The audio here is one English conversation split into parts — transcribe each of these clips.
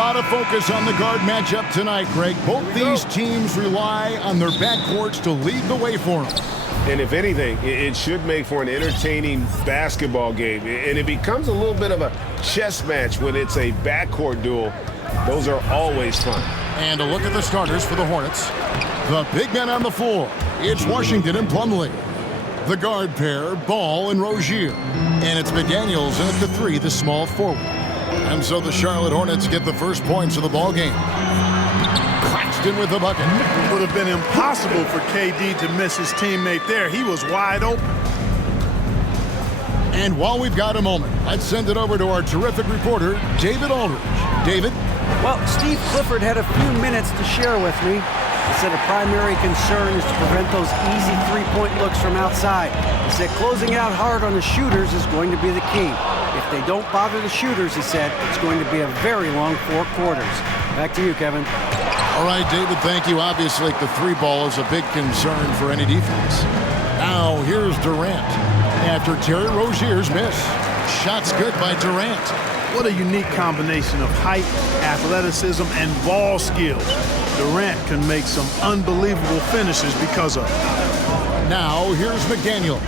lot of focus on the guard matchup tonight, Greg. Both these teams rely on their backcourts to lead the way for them. And if anything, it should make for an entertaining basketball game. And it becomes a little bit of a chess match when it's a backcourt duel. Those are always fun. And a look at the starters for the Hornets. The big men on the floor. It's Washington and Plumlee. The guard pair, Ball and Rozier. And it's McDaniels in at the 3, the small forward. And so the Charlotte Hornets get the first points of the ball game. Claxton with the bucket. It would have been impossible for KD to miss his teammate there. He was wide open. And while we've got a moment, let's send it over to our terrific reporter, David Aldridge. David? Well, Steve Clifford had a few minutes to share with me. He said a primary concern is to prevent those easy three-point looks from outside. He said closing out hard on the shooters is going to be the key. If they don't bother the shooters, he said, it's going to be a very long 4 quarters. Back to you, Kevin. All right, David, thank you. Obviously, the 3-ball is a big concern for any defense. Now, here's Durant after Terry Rozier's miss. Shots good by Durant. What a unique combination of height, athleticism, and ball skills. Durant can make some unbelievable finishes because of it. Now, here's McDaniels.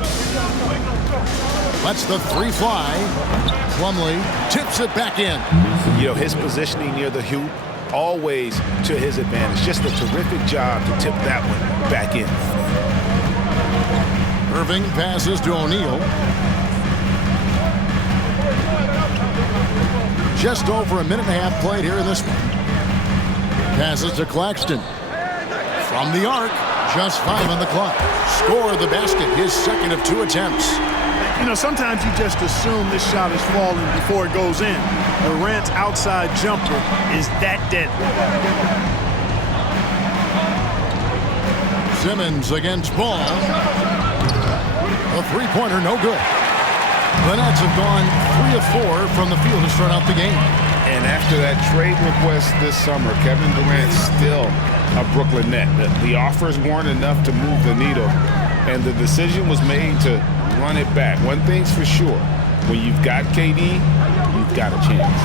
Lets the 3 fly. Plumlee tips it back in. You know, his positioning near the hoop, always to his advantage. Just a terrific job to tip that one back in. Irving passes to O'Neal. Just over a minute and a half played here in this one. Passes to Claxton. From the arc, just 5 on the clock. Score the basket, his second of 2 attempts. You know, sometimes you just assume this shot is falling before it goes in. Durant's outside jumper is that deadly. Simmons against Ball. A 3-pointer, no good. The Nets have gone 3 of 4 from the field to start out the game. And after that trade request this summer, Kevin Durant's still a Brooklyn Net. The offers weren't enough to move the needle, and the decision was made to run it back. One thing's for sure, when you've got KD, you've got a chance.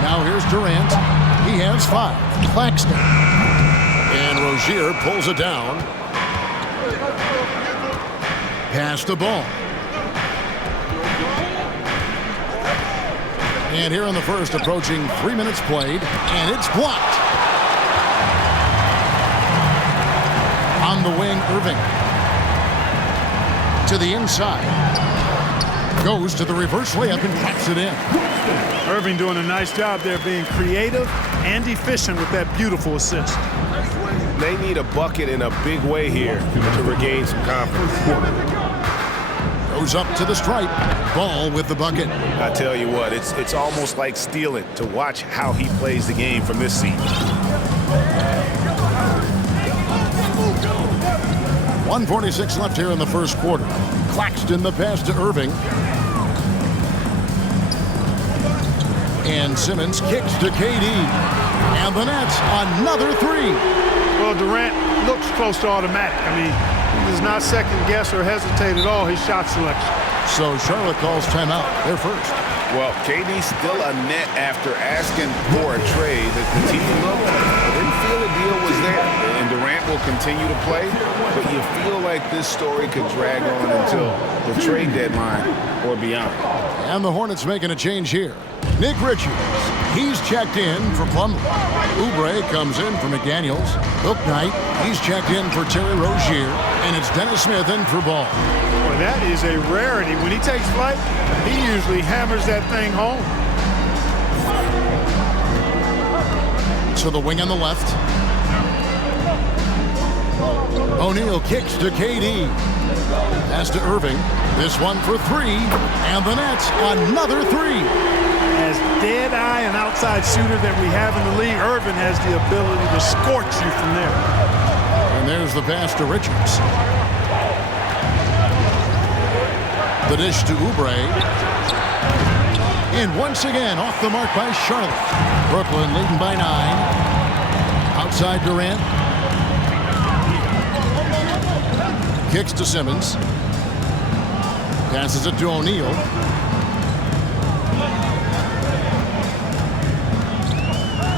Now here's Durant. He has 5. Claxton. And Rozier pulls it down. Pass the ball. And here in the first, approaching 3 minutes played, and it's blocked. On the wing, Irving. To the inside. Goes to the reverse layup and cuts it in. Irving doing a nice job there, being creative and efficient with that beautiful assist. They need a bucket in a big way here to regain some confidence. Goes up to the stripe. Ball with the bucket. I tell you what, it's almost like stealing to watch how he plays the game from this seat. 1:46 left here in the first quarter. Claxton the pass to Irving. And Simmons kicks to KD. And the Nets another 3. Well, Durant looks close to automatic. I mean, he does not second guess or hesitate at all his shot selection. So Charlotte calls timeout. They're first. Well, KD's still a net after asking for a trade. The team didn't feel the deal was there. And Durant will continue to play, but you feel like this story could drag on until the trade deadline or beyond. And the Hornets making a change here. Nick Richards, he's checked in for Plumlee. Oubre comes in for McDaniels. Bouknight, he's checked in for Terry Rozier. And it's Dennis Smith in for Ball. Boy, that is a rarity. When he takes flight, he usually hammers that thing home. To the wing on the left. O'Neal kicks to KD. Pass to Irving. This one for 3. And the Nets another 3. As dead-eye and outside shooter that we have in the league, Irving has the ability to scorch you from there. And there's the pass to Richards. The dish to Oubre. And once again, off the mark by Charlotte. Brooklyn leading by 9. Outside Durant. Kicks to Simmons. Passes it to O'Neal.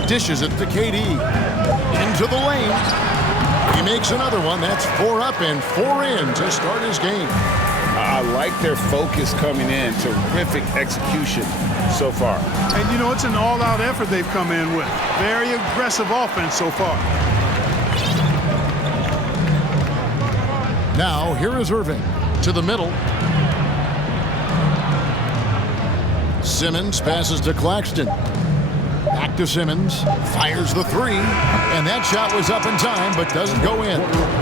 Dishes it to KD. Into the lane. He makes another one. That's 4 up and 4 in to start his game. I like their focus coming in. Terrific execution so far. And, you know, it's an all-out effort they've come in with. Very aggressive offense so far. Now, here is Irving to the middle. Simmons passes to Claxton. Back to Simmons. Fires the 3. And that shot was up in time, but doesn't go in.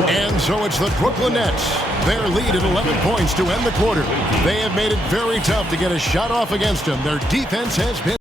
And so it's the Brooklyn Nets. Their lead at 11 points to end the quarter. They have made it very tough to get a shot off against them. Their defense has been